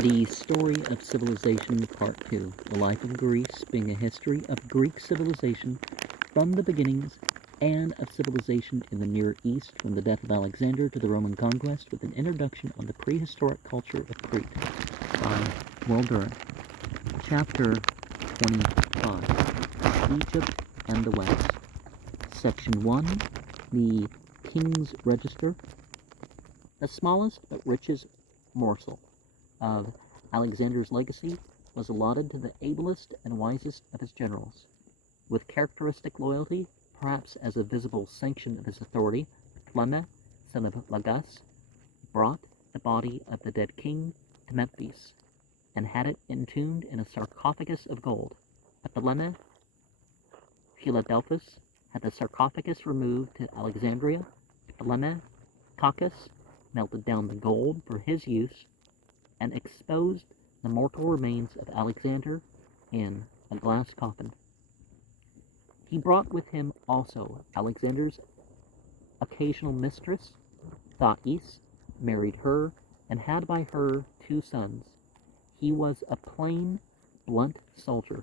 The Story of Civilization, Part 2. The Life of Greece, being a history of Greek civilization from the beginnings and of civilization in the Near East from the death of Alexander to the Roman conquest, with an introduction on the prehistoric culture of Crete by Durant. Chapter 25. Egypt and the West. Section 1. The King's Register. The smallest but richest morsel of Alexander's legacy was allotted to the ablest and wisest of his generals. With characteristic loyalty, perhaps as a visible sanction of his authority, Ptolemy, son of Lagus, brought the body of the dead king to Memphis, and had it entombed in a sarcophagus of gold. Ptolemy Philadelphus had the sarcophagus removed to Alexandria. Ptolemy Caucus melted down the gold for his use, and exposed the mortal remains of Alexander in a glass coffin. He brought with him also Alexander's occasional mistress, Thais, married her, and had by her 2 sons. He was a plain, blunt soldier,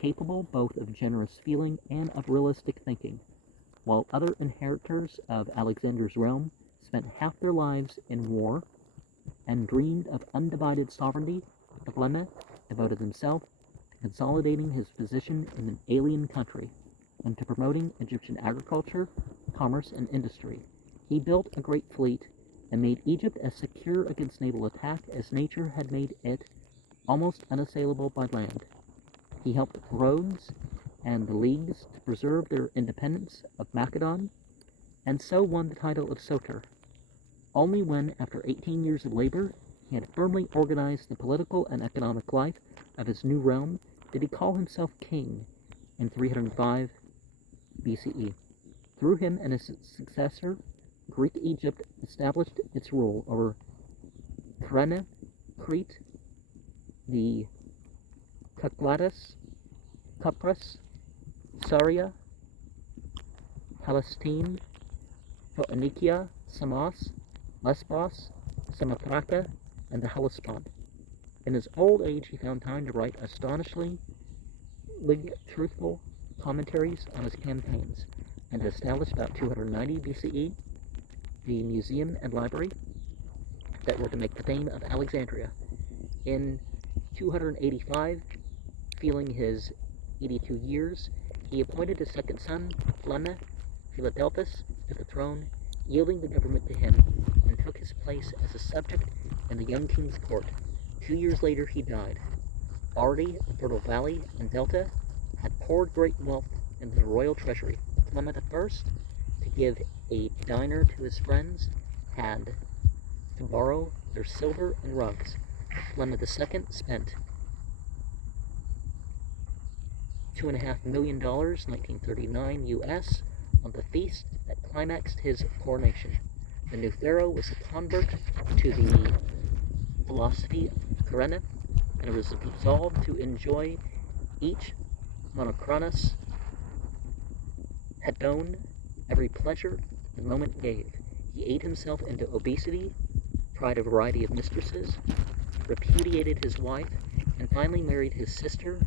capable both of generous feeling and of realistic thinking, while other inheritors of Alexander's realm spent half their lives in war and dreamed of undivided sovereignty. Ptolemy devoted himself to consolidating his position in an alien country and to promoting Egyptian agriculture, commerce, and industry. He built a great fleet and made Egypt as secure against naval attack as nature had made it almost unassailable by land. He helped Rhodes and the leagues to preserve their independence of Macedon, and so won the title of Soter. Only when, after 18 years of labor, he had firmly organized the political and economic life of his new realm, did he call himself king in 305 BCE. Through him and his successor, Greek Egypt established its rule over Crene, Crete, the Cyclades, Cyprus, Syria, Palestine, Phoenicia, Samos, Lesbos, Samothrace, and the Hellespont. In his old age, he found time to write astonishingly truthful commentaries on his campaigns, and established about 290 BCE the museum and library that were to make the fame of Alexandria. In 285, feeling his 82 years, he appointed his second son, Ptolemy Philadelphus, to the throne, yielding the government to him, and took his place as a subject in the young king's court. 2 years later he died. Already the fertile valley and delta had poured great wealth into the royal treasury. Ptolemy I, to give a dinar to his friends, had to borrow their silver and rugs. Ptolemy II spent $2.5 million, 1939 US, on the feast that climaxed his coronation. The new pharaoh was a convert to the philosophy of Corena, and was resolved to enjoy each monochronos hedon, every pleasure the moment gave. He ate himself into obesity, tried a variety of mistresses, repudiated his wife, and finally married his sister,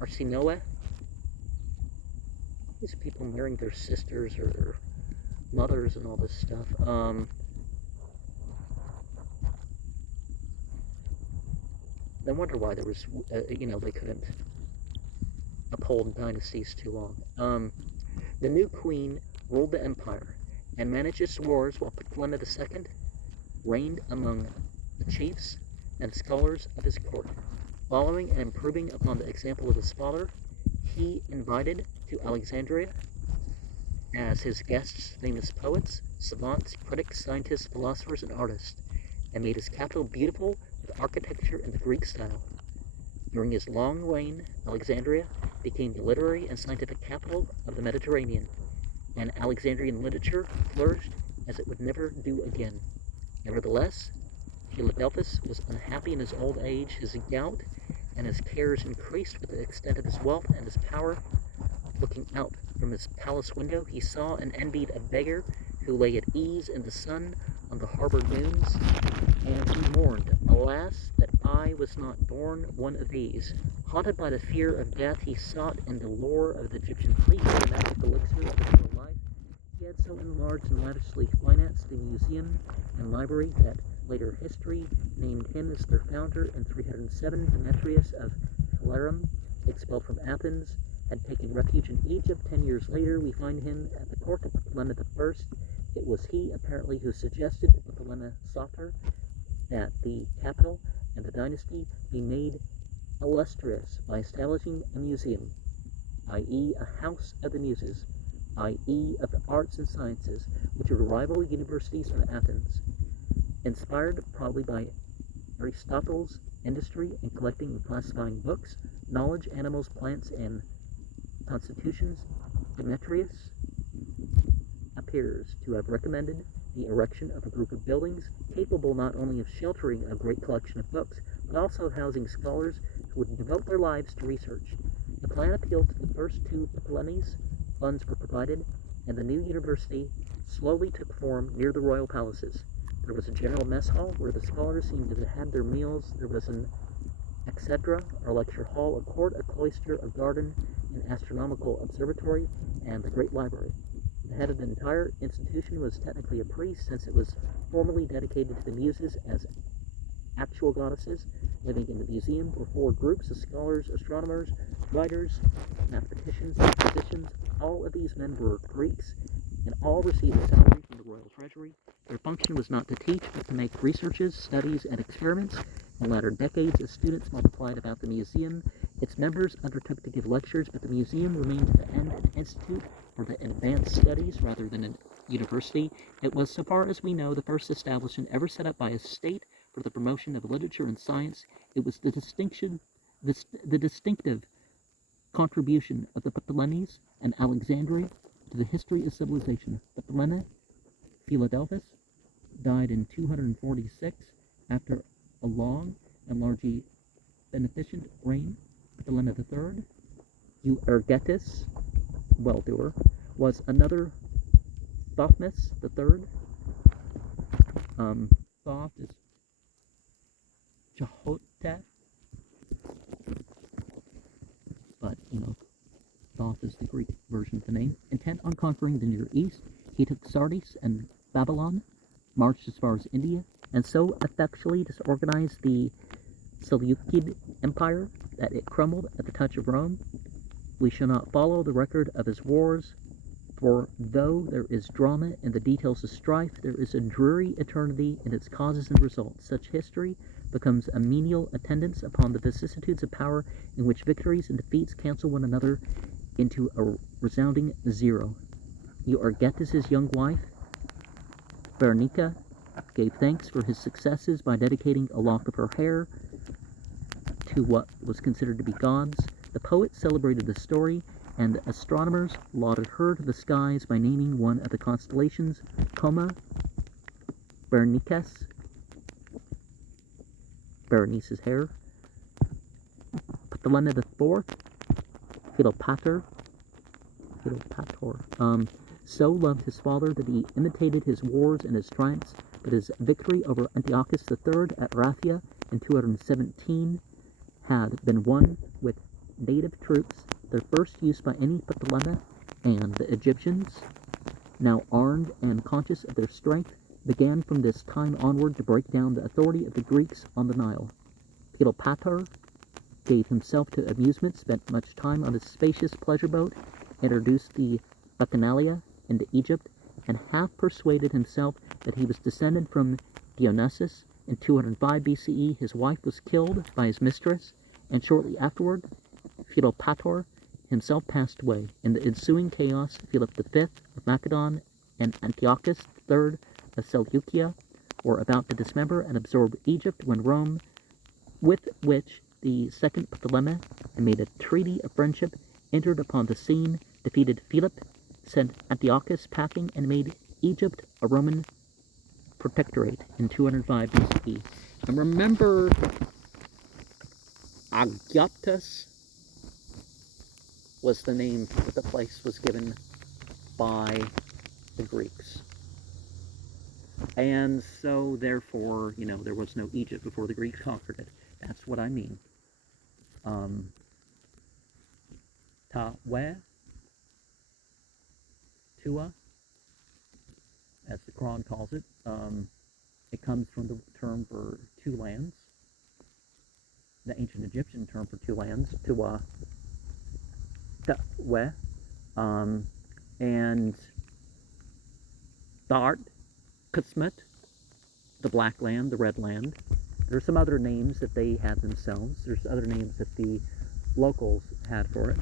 Arsinoe. These people marrying their sisters or mothers and all this stuff. I wonder why there was, they couldn't uphold dynasties too long. The new queen ruled the empire and managed its wars, while Ptolemy II reigned among the chiefs and scholars of his court. Following and improving upon the example of his father, he invited to Alexandria as his guests famous poets, savants, critics, scientists, philosophers, and artists, and made his capital beautiful with architecture in the Greek style. During his long reign, Alexandria became the literary and scientific capital of the Mediterranean, and Alexandrian literature flourished as it would never do again. Nevertheless, Philadelphus was unhappy in his old age. His gout and his cares increased with the extent of his wealth and his power. Looking out from his palace window, he saw and envied a beggar who lay at ease in the sun on the harbor dunes, and he mourned aloud Alas, that I was not born one of these. Haunted by the fear of death, he sought in the lore of the Egyptian fleet the magic elixir of eternal life. He had so enlarged and lavishly financed the museum and library that later history named him as their founder. In 307, Demetrius of Phalerum, expelled from Athens, had taken refuge in Egypt. 10 years later, we find him at the court of Ptolemy I. It was he, apparently, who suggested to Ptolemy Soter that the capital and the dynasty be made illustrious by establishing a museum, i.e. a house of the muses, i.e. of the arts and sciences, which would rival universities of Athens. Inspired probably by Aristotle's industry in collecting and classifying books, knowledge, animals, plants, and constitutions, Demetrius appears to have recommended the erection of a group of buildings capable not only of sheltering a great collection of books, but also of housing scholars who would devote their lives to research. The plan appealed to the first two Ptolemies, funds were provided, and the new university slowly took form near the royal palaces. There was a general mess hall where the scholars seemed to have had their meals. There was an exedra, or lecture hall, a court, a cloister, a garden, an astronomical observatory, and the great library. The head of the entire institution was technically a priest, since it was formally dedicated to the muses as actual goddesses. Living in the museum were four groups of scholars, astronomers, writers, mathematicians, and physicians. All of these men were Greeks, and all received a salary from the royal treasury. Their function was not to teach, but to make researches, studies, and experiments. In the latter decades, as students multiplied about the museum, its members undertook to give lectures, but the museum remained to the end an institute for the advanced studies rather than a university. It was, so far as we know, the first establishment ever set up by a state for the promotion of literature and science. It was the distinctive contribution of the Ptolemies and Alexandria to the history of civilization. Ptolemy Philadelphus died in 246 after a long and largely beneficent reign. Ptolemy III, Euergetus, well-doer, was another. Thothmes III. Thoth is Jehoshaphat, but Thoth is the Greek version of the name. Intent on conquering the Near East, he took Sardis and Babylon, marched as far as India, and so effectually disorganized the Seleucid Empire that it crumbled at the touch of Rome. We shall not follow the record of his wars, for though there is drama in the details of strife, there is a dreary eternity in its causes and results. Such history becomes a menial attendance upon the vicissitudes of power, in which victories and defeats cancel one another into a resounding zero. Euergetus' young wife, Berenice, gave thanks for his successes by dedicating a lock of her hair to what was considered to be gods. The poet celebrated the story, and the astronomers lauded her to the skies by naming one of the constellations Coma Berenices, Berenice's hair. Ptolemy IV, Philopator, so loved his father that he imitated his wars and his triumphs, but his victory over Antiochus III at Raphia in 217 had been won with native troops, their first use by any Ptolemy, and the Egyptians, now armed and conscious of their strength, began from this time onward to break down the authority of the Greeks on the Nile. Philopator gave himself to amusement, spent much time on his spacious pleasure boat, introduced the Bacchanalia into Egypt, and half persuaded himself that he was descended from Dionysus. In 205 BCE, his wife was killed by his mistress, and shortly afterward, Philopator himself passed away. In the ensuing chaos, Philip V of Macedon and Antiochus III of Seleucia were about to dismember and absorb Egypt when Rome, with which the second Ptolemy had made a treaty of friendship, entered upon the scene, defeated Philip, sent Antiochus packing, and made Egypt a Roman protectorate in 205 BCE. And remember, Agaptus was the name that the place was given by the Greeks. And so, therefore, there was no Egypt before the Greeks conquered it. That's what I mean. Ta-we, Tua, as the Quran calls it. It comes from the term for two lands, the ancient Egyptian term for two lands, Tua, Ta-we, and Dart, Kutsmet, the black land, the red land. There's some other names that they had themselves. There's other names that the locals had for it.